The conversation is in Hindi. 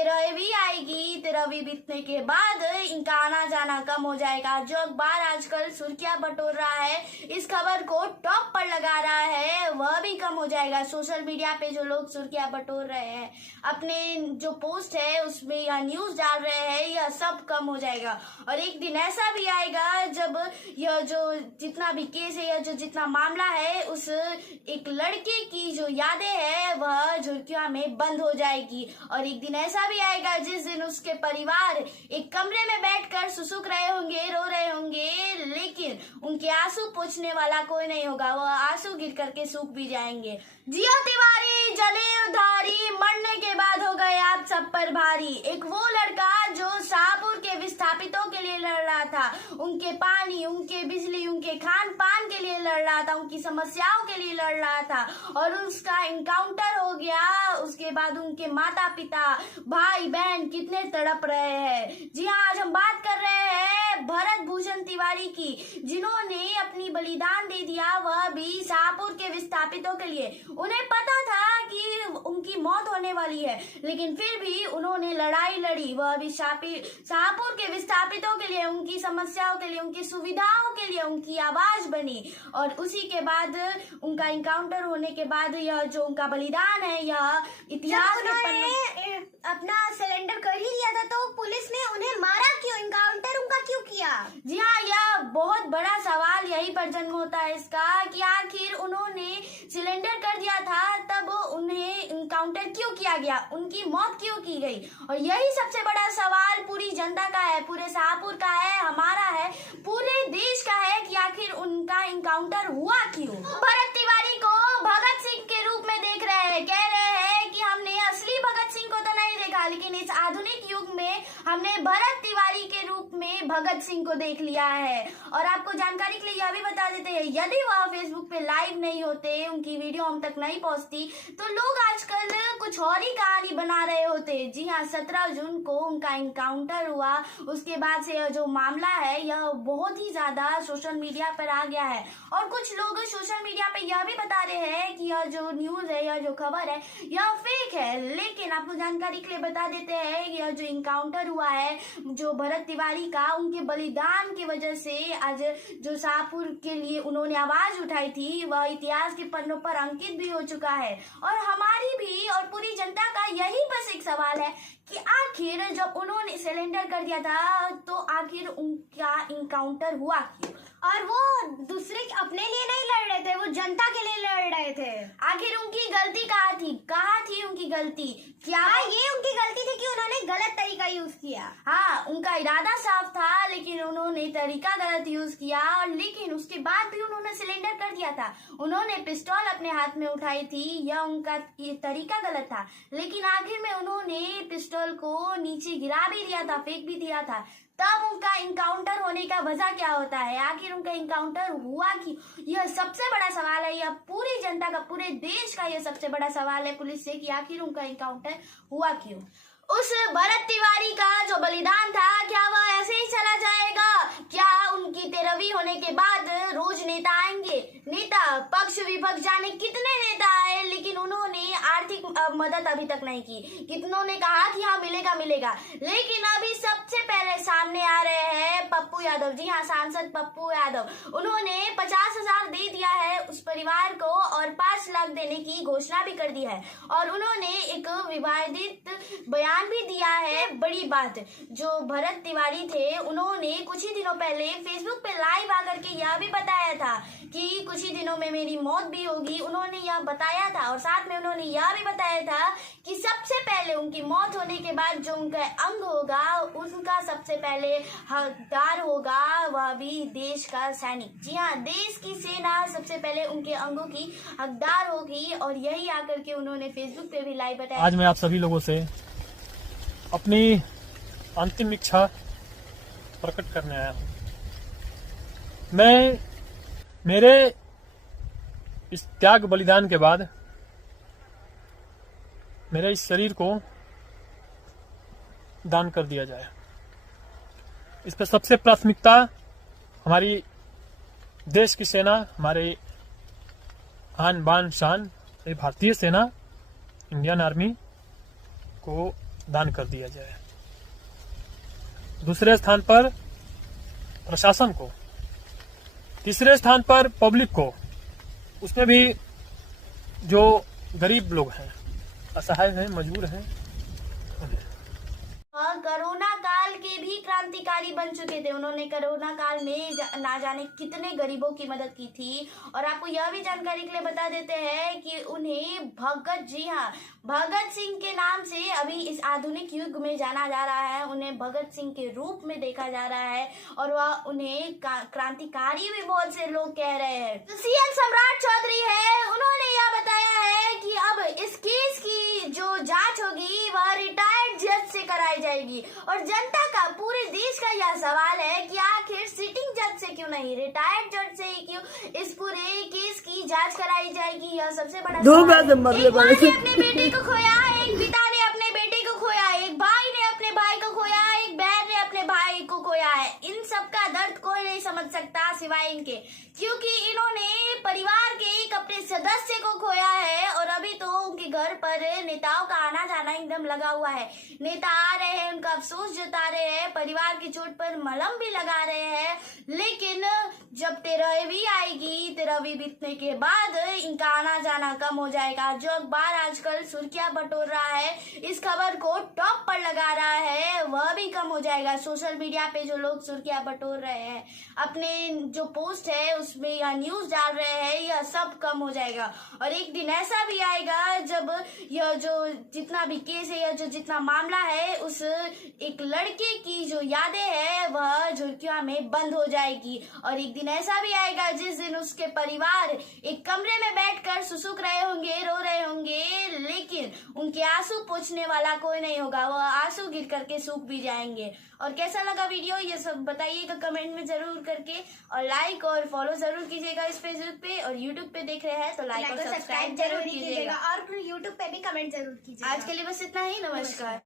13वीं आएगी, 13वीं बीतने के बाद इनका आना जाना कम हो जाएगा। जो अखबार आजकल सुर्खियां बटोर रहा है, इस खबर को टॉप पर लगा रहा है, वह भी कम हो जाएगा। सोशल मीडिया पे जो लोग सुर्खियां बटोर रहे हैं, अपने जो पोस्ट है उसमें या न्यूज डाल रहे हैं, यह सब कम हो जाएगा। और एक दिन ऐसा भी आएगा जब यह जो जितना भी केस है या जो जितना मामला है, उस एक लड़के की जो यादें है वह झुर्कियों में बंद हो जाएगी। और एक दिन ऐसा भी आएगा जिस दिन उसके परिवार एक कमरे में बैठकर सुसुक रहे होंगे, रो रहे होंगे, लेकिन उनके आंसू पोंछने वाला कोई नहीं होगा, वह आंसू गिर करके सूख भी जाएंगे। जिया तिवारी जले उधारी, मरने के बाद हो गए आप सब पर भारी। एक वो लड़का जो शाहपुर के विस्थापितों के लिए लड़ रहा था, उनके पानी, उनके बिजली, उनके खान पान के लिए लड़ रहा था, उनकी समस्याओं के लिए लड़ रहा था, और उसका इनकाउंटर हो गया। उसके बाद उनके माता पिता, भाई बहन कितने तड़प रहे हैं। जी हाँ, आज हम बात कर रहे हैं भरत भूषण तिवारी की, जिन्होंने अपनी बलिदान दे दिया, वह भी शाहपुर के विस्थापितों के लिए। उन्हें पता था कि उनकी मौत होने वाली है, लेकिन फिर भी उन्होंने लड़ाई लड़ी। वह भी शाहपुर के विस्थापितों के लिए, उनकी समस्याओं के लिए, उनकी सुविधाओं के लिए उनकी आवाज बनी। और उसी के बाद उनका इनकाउंटर होने के बाद यह जो उनका बलिदान है, यह इतिहास उन्होंने अपना सिलेंडर कर ही दिया था, तो पुलिस ने उन्हें मारा क्यों? इनकाउंटर उनका क्यों किया? जी हाँ, यह बहुत बड़ा सवाल यही पर जन्म होता है इसका कि आखिर उन्होंने सिलेंडर कर दिया था, तब उन्हें इनकाउंटर क्यों किया गया, उनकी मौत क्यों की गई। और यही सबसे बड़ा सवाल पूरी जनता का है, पूरे शाहपुर का है, हमारा है, पूरे देश का है कि आखिर उनका इनकाउंटर हुआ क्यों। भरत तिवारी को भगत सिंह के रूप में देख रहे हैं, कह रहे हैं कि हमने असली भगत सिंह को तो नहीं देखा, लेकिन इस आधुनिक युग में हमने भरत तिवारी के रूप में भगत सिंह को देख लिया है। और आपको जानकारी के लिए यह भी बता देते हैं, यदि वह फेसबुक पे लाइव नहीं होते, उनकी वीडियो हम तक नहीं पहुंचती, तो लोग आजकल कुछ और ही कहानी बना रहे होते। जी हाँ, 17 जून को उनका इनकाउंटर हुआ, उसके बाद से जो मामला है यह बहुत ही ज्यादा सोशल मीडिया पर आ गया है। और कुछ लोग सोशल मीडिया पे यह भी बता रहे हैं कि यह जो न्यूज है, यह जो खबर है, यह फेक है। लेकिन आपको जानकारी के लिए बता देते हैं कि यह जो इनकाउंटर हुआ है जो भरत तिवारी का, उनके बलिदान की वजह से आज जो शाहपुर के लिए उन्होंने आवाज उठाई थी, वह इतिहास के पन्नों पर अंकित भी हो चुका है। और हमारी भी और पूरी जनता का यही बस एक सवाल है कि आखिर जब उन्होंने सिलेंडर कर दिया था, तो आखिर उनका इनकाउंटर हुआ क्यों? और वो दूसरे अपने लिए नहीं लड़ रहे थे, वो जनता के लिए लड़ रहे थे। आखिर उनकी गलती कहाँ थी? कहाँ थी उनकी गलती? क्या ये उनकी गलती थी कि उन्होंने गलत तरीका यूज किया? हाँ, उनका इरादा साफ था, लेकिन उन्होंने तरीका गलत यूज किया। और लेकिन उसके बाद भी उन्होंने सिलेंडर कर दिया था, उन्होंने पिस्तौल अपने हाथ में उठाई थी, यह उनका तरीका गलत था। लेकिन आखिर में उन्होंने पिस्तौल को नीचे गिरा भी दिया था, फेंक भी दिया था, तब उनका इनकाउंटर होने का वजह क्या होता है? आखिर उनका इनकाउंटर हुआ कि? यह सबसे बड़ा सवाल है, यह पूरी जनता का, पूरे देश का यह सबसे बड़ा सवाल है पुलिस से कि आखिर उनका इनकाउंटर हुआ क्यों। उस भरत तिवारी का जो बलिदान था, क्या वह ऐसे ही चला जाएगा? क्या उनकी 13वीं होने के बाद रोज नेता आएंगे? नेता पक्ष विपक्ष जाने कितने नेता आए, लेकिन उन्होंने आर्थिक मदद अभी तक नहीं की। कितनों ने कहा कि हाँ मिलेगा मिलेगा, लेकिन अभी सबसे पहले सामने आ रहे हैं पप्पू यादव। जी हाँ, सांसद पप्पू यादव, उन्होंने 50,000 दे दिया है उस परिवार को और 5 लाख देने की घोषणा भी कर दी है। और उन्होंने एक विवादित बयान भी दिया है। बड़ी बात, जो भरत तिवारी थे, उन्होंने कुछ ही दिनों पहले फेसबुक पे लाइव आकर के यह भी बताया था कि कुछ ही दिनों में मेरी मौत भी होगी, उन्होंने यह बताया था। और साथ में उन्होंने यह भी बताया था कि सबसे पहले उनकी मौत होने के बाद जो उनका अंग होगा, उसका सबसे पहले हकदार होगा वह भी देश का सैनिक। जी हाँ, देश की सेना सबसे पहले उनके अंगों की हकदार होगी। और यही आकर के उन्होंने फेसबुक पे भी लाइव बताया। आज मैं आप सभी लोगों से अपनी अंतिम इच्छा प्रकट करने आया हूँ। मैं मेरे इस त्याग बलिदान के बाद मेरे इस शरीर को दान कर दिया जाए। इस पर सबसे प्राथमिकता हमारी देश की सेना, हमारे आन बान शान, भारतीय सेना, इंडियन आर्मी को दान कर दिया जाए। दूसरे स्थान पर प्रशासन को, तीसरे स्थान पर पब्लिक को, उसमें भी जो गरीब लोग हैं, असहाय हैं, मजबूर हैं, उन्हें। और कोरोना काल के भी क्रांतिकारी बन चुके थे। उन्होंने कोरोना काल में ना जाने कितने गरीबों की मदद की थी। और आपको यह भी जानकारी के लिए बता देते हैं कि उन्हें भगत सिंह के नाम से अभी इस आधुनिक युग में जाना जा रहा है। उन्हें भगत सिंह के रूप में देखा जा रहा है और वह उन्हें क्रांतिकारी भी बहुत से लोग कह रहे हैं। तो सीएम सम्राट चौधरी है, उन्होंने यह बताया है कि अब इस केस की जो जांच होगी वह रिटायर्ड जज से कराई जाएगी। और जनता का, पूरे देश का यह सवाल है कि आखिर सिटिंग जज से क्यों नहीं, रिटायर्ड जज से ही क्यों इस पूरे केस की जांच कराई जाएगी। यह सबसे बड़ा सवाल है। एक माँ ने अपने बेटे को खोया, एक पिता ने अपने बेटे को खोया, एक भाई ने अपने भाई को खोया, एक बहन ने अपने भाई को खोया है। इन सबका दर्द कोई नहीं समझ सकता सिवाय इनके, क्योंकि इन्होंने परिवार के एक अपने सदस्य को खोया है। और अभी तो उनके घर पर नेताओं का आना जाना एकदम लगा हुआ है। नेता आ रहे हैं, उनका अफसोस जता रहे हैं, परिवार की चोट पर मलहम भी लगा रहे हैं। लेकिन जब 13वीं आएगी, 13वीं बीतने के बाद इनका आना जाना कम हो जाएगा। जो अखबार आजकल सुर्खियां बटोर रहा है, इस खबर को टॉप पर लगा रहा है, वह भी कम हो जाएगा। सोशल मीडिया पे जो लोग सुर्खियां बटोर रहे हैं, अपने जो पोस्ट है उसमें या न्यूज डाल रहे हैं, यह सब कम हो जाएगा। और एक दिन ऐसा भी आएगा जब यह जो जितना भी केस है या जो जितना मामला है, उस एक लड़के की जो यादें है वह झुर्कियों में बंद हो जाएगी। और एक दिन ऐसा भी आएगा जिस दिन उसके परिवार एक कमरे में बैठकर सुसुक रहे होंगे, रो रहे होंगे, लेकिन उनके आंसू पोंछने वाला कोई नहीं होगा। वह आंसू गिर करके सूख भी जाएंगे। और कैसा लगा वीडियो ये सब बताइएगा कमेंट में जरूर करके। और लाइक और फॉलो जरूर कीजिएगा इस फेसबुक पे, और यूट्यूब पे देख रहे हैं तो लाइक और सब्सक्राइब जरूर कीजिएगा। और यूट्यूब पे भी कमेंट जरूर कीजिएगा। आज के लिए बस इतना ही। नमस्कार।